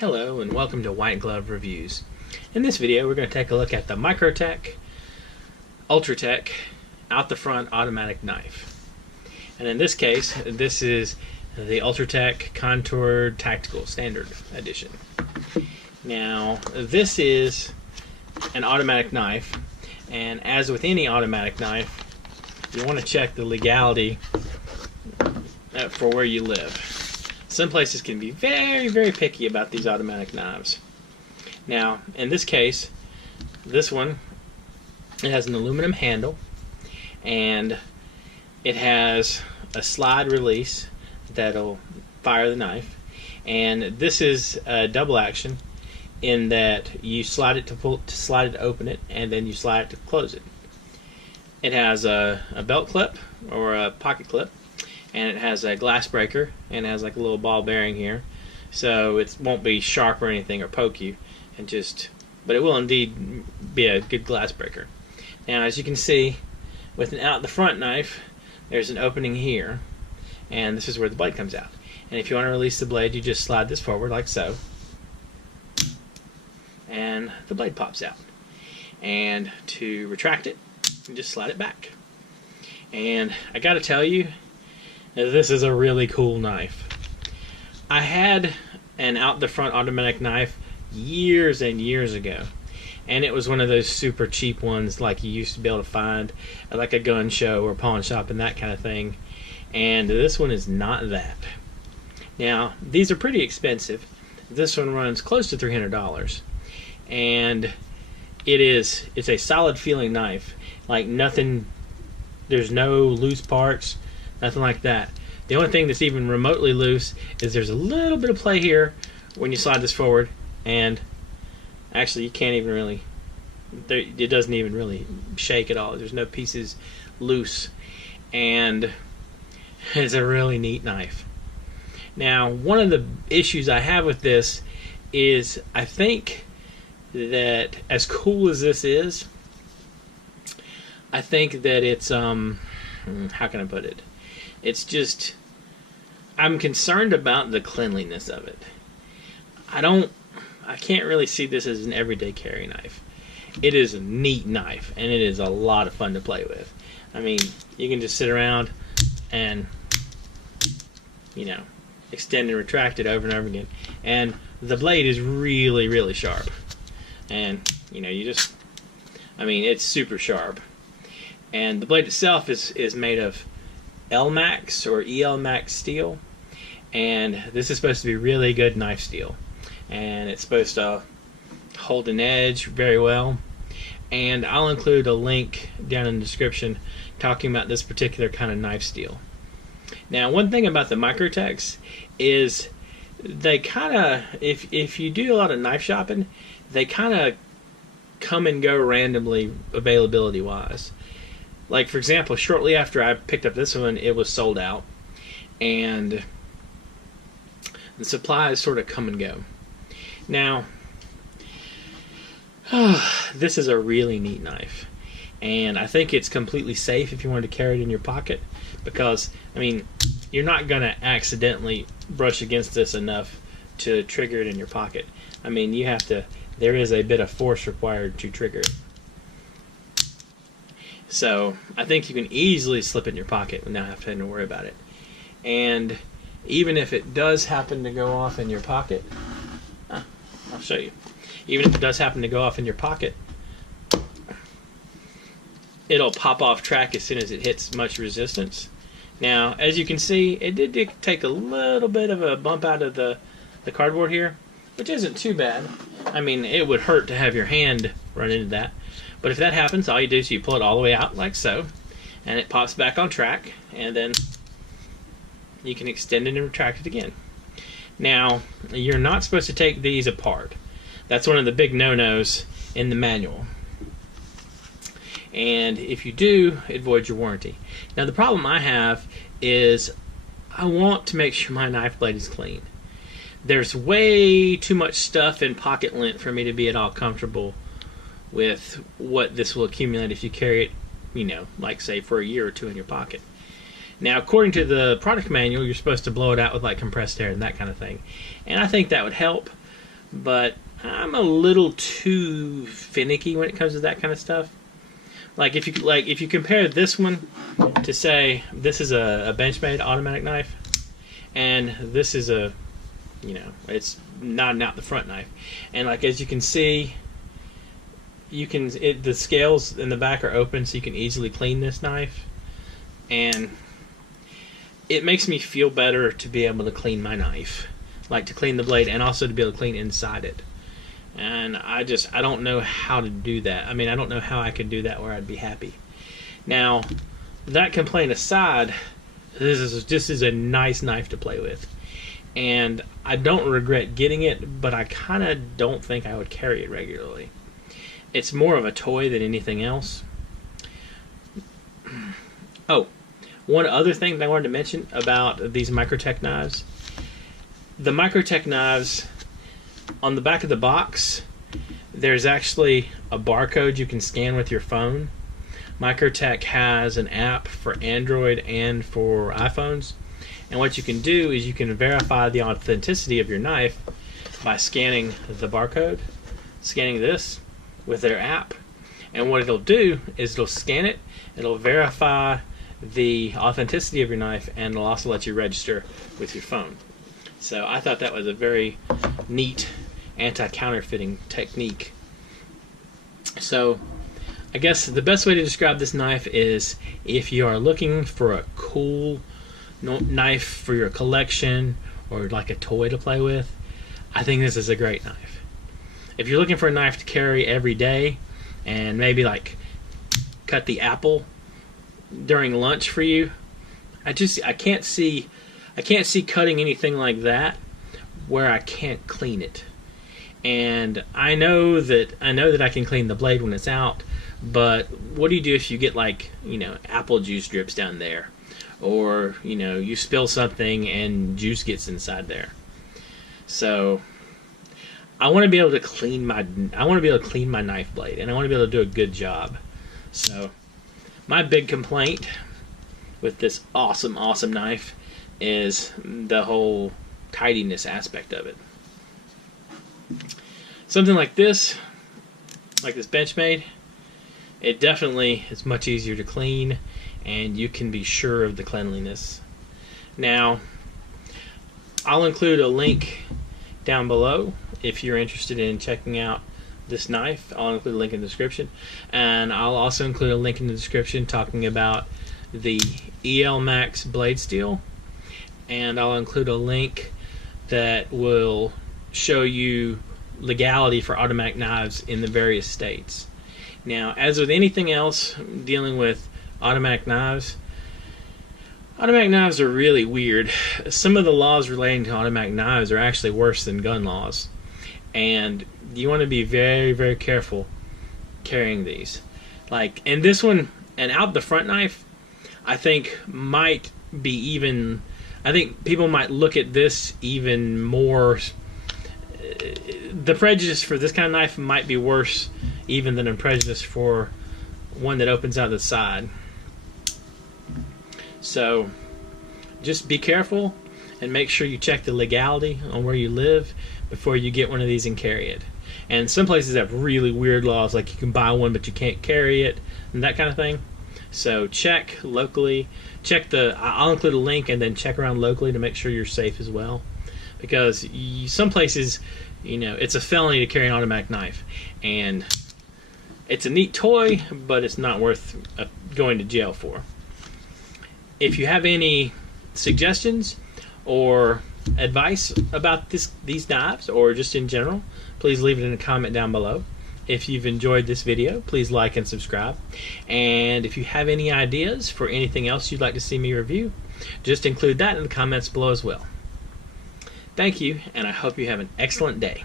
Hello and welcome to White Glove Reviews. In this video we're going to take a look at the Microtech Ultratech out the front automatic knife. And in this case this is the Ultratech Contoured Tactical Standard Edition. Now this is an automatic knife, and as with any automatic knife you want to check the legality for where you live. Some places can be very picky about these automatic knives. Now, in this case, this one, it has an aluminum handle, and it has a slide release that'll fire the knife. And this is a double action in that you slide it to slide it to open it, and then you slide it to close it. It has a belt clip or a pocket clip, and it has a glass breaker, and it has like a little ball bearing here, so it won't be sharp or anything or poke you, but it will indeed be a good glass breaker. Now, as you can see, with an out the front knife, there's an opening here, and this is where the blade comes out. And if you want to release the blade, you just slide this forward like so, and the blade pops out. And to retract it, you just slide it back. And I gotta tell you, this is a really cool knife. I had an out the front automatic knife years and years ago, and it was one of those super cheap ones like you used to be able to find at like a gun show or pawn shop and that kind of thing, and this one is not that. Now these are pretty expensive. This one runs close to $300, and it's a solid feeling knife, like nothing, there's no loose parts, nothing like that. The only thing that's even remotely loose is there's a little bit of play here when you slide this forward, and actually you can't even really, it doesn't even really shake at all. There's no pieces loose, and it's a really neat knife. Now, one of the issues I have with this is I think that as cool as this is, I think that it's how can I put it? It's just, I'm concerned about the cleanliness of it. I can't really see this as an everyday carry knife. It is a neat knife, and it is a lot of fun to play with. I mean, you can just sit around and, you know, extend and retract it over and over again. And the blade is really sharp. And, you know, it's super sharp. And the blade itself is made of L-Max or EL-Max steel, and this is supposed to be really good knife steel, and it's supposed to hold an edge very well. And I'll include a link down in the description talking about this particular kind of knife steel. Now, one thing about the Microtechs is they kind of, if you do a lot of knife shopping, they kind of come and go randomly availability wise. Like, for example, shortly after I picked up this one, it was sold out, and the supplies sort of come and go. Now, this is a really neat knife, and I think it's completely safe if you want to carry it in your pocket, because, I mean, you're not going to accidentally brush against this enough to trigger it in your pocket. I mean, there is a bit of force required to trigger it. So I think you can easily slip it in your pocket without having to worry about it. And even if it does happen to go off in your pocket, I'll show you. Even if it does happen to go off in your pocket, it'll pop off track as soon as it hits much resistance. Now, as you can see, it did take a little bit of a bump out of the cardboard here, which isn't too bad. I mean, it would hurt to have your hand run into that. But if that happens, all you do is you pull it all the way out like so, and it pops back on track, and then you can extend it and retract it again. Now, you're not supposed to take these apart. That's one of the big no-nos in the manual. And if you do, it voids your warranty. Now, the problem I have is I want to make sure my knife blade is clean. There's way too much stuff in pocket lint for me to be at all comfortable with what this will accumulate if you carry it, you know, like say for a year or two in your pocket. Now, according to the product manual, you're supposed to blow it out with like compressed air and that kind of thing, and I think that would help. but I'm a little too finicky when it comes to that kind of stuff. Like if you compare this one to, say, this is a Benchmade automatic knife, and this is a, it's nodding out the front knife, and like as you can see, the scales in the back are open, so you can easily clean this knife, and it makes me feel better to be able to clean my knife, like to clean the blade and also to be able to clean inside it. And I don't know how to do that. I mean, I don't know how I could do that where I'd be happy. Now, that complaint aside, this is a nice knife to play with, and I don't regret getting it, but I kind of don't think I would carry it regularly. It's more of a toy than anything else. Oh, one other thing that I wanted to mention about these Microtech knives. The Microtech knives, on the back of the box, there's actually a barcode you can scan with your phone. Microtech has an app for Android and for iPhones, and what you can do is you can verify the authenticity of your knife by scanning the barcode, scanning this with their app, and what it'll do is it'll scan it, it'll verify the authenticity of your knife, and it'll also let you register with your phone. So I thought that was a very neat anti-counterfeiting technique. So I guess the best way to describe this knife is, if you are looking for a cool knife for your collection or like a toy to play with, I think this is a great knife. If you're looking for a knife to carry every day and maybe like cut the apple during lunch for you, I can't see cutting anything like that where I can't clean it. And I know that I can clean the blade when it's out, but what do you do if you get, like, apple juice drips down there, or you spill something and juice gets inside there? So I want to be able to clean my knife blade, and I want to be able to do a good job. So my big complaint with this awesome knife is the whole tidiness aspect of it. Something like this Benchmade, it definitely is much easier to clean, and you can be sure of the cleanliness. Now, I'll include a link down below if you're interested in checking out this knife. I'll include a link in the description, and I'll also include a link in the description talking about the EL Max blade steel, and I'll include a link that will show you legality for automatic knives in the various states. Now, as with anything else dealing with automatic knives are really weird. Some of the laws relating to automatic knives are actually worse than gun laws, and you want to be very, very careful carrying these. Like, and this one, and out the front knife, I think might be even, I think people might look at this even more. The prejudice for this kind of knife might be worse even than a prejudice for one that opens out the side. So just be careful and make sure you check the legality on where you live before you get one of these and carry it. And some places have really weird laws, like you can buy one but you can't carry it and that kind of thing. So check locally, I'll include a link, and then check around locally to make sure you're safe as well. Because some places, it's a felony to carry an automatic knife, and it's a neat toy, but it's not worth going to jail for. If you have any suggestions or advice about these knives, or just in general, please leave it in a comment down below. If you've enjoyed this video, please like and subscribe. And if you have any ideas for anything else you'd like to see me review, just include that in the comments below as well. Thank you, and I hope you have an excellent day.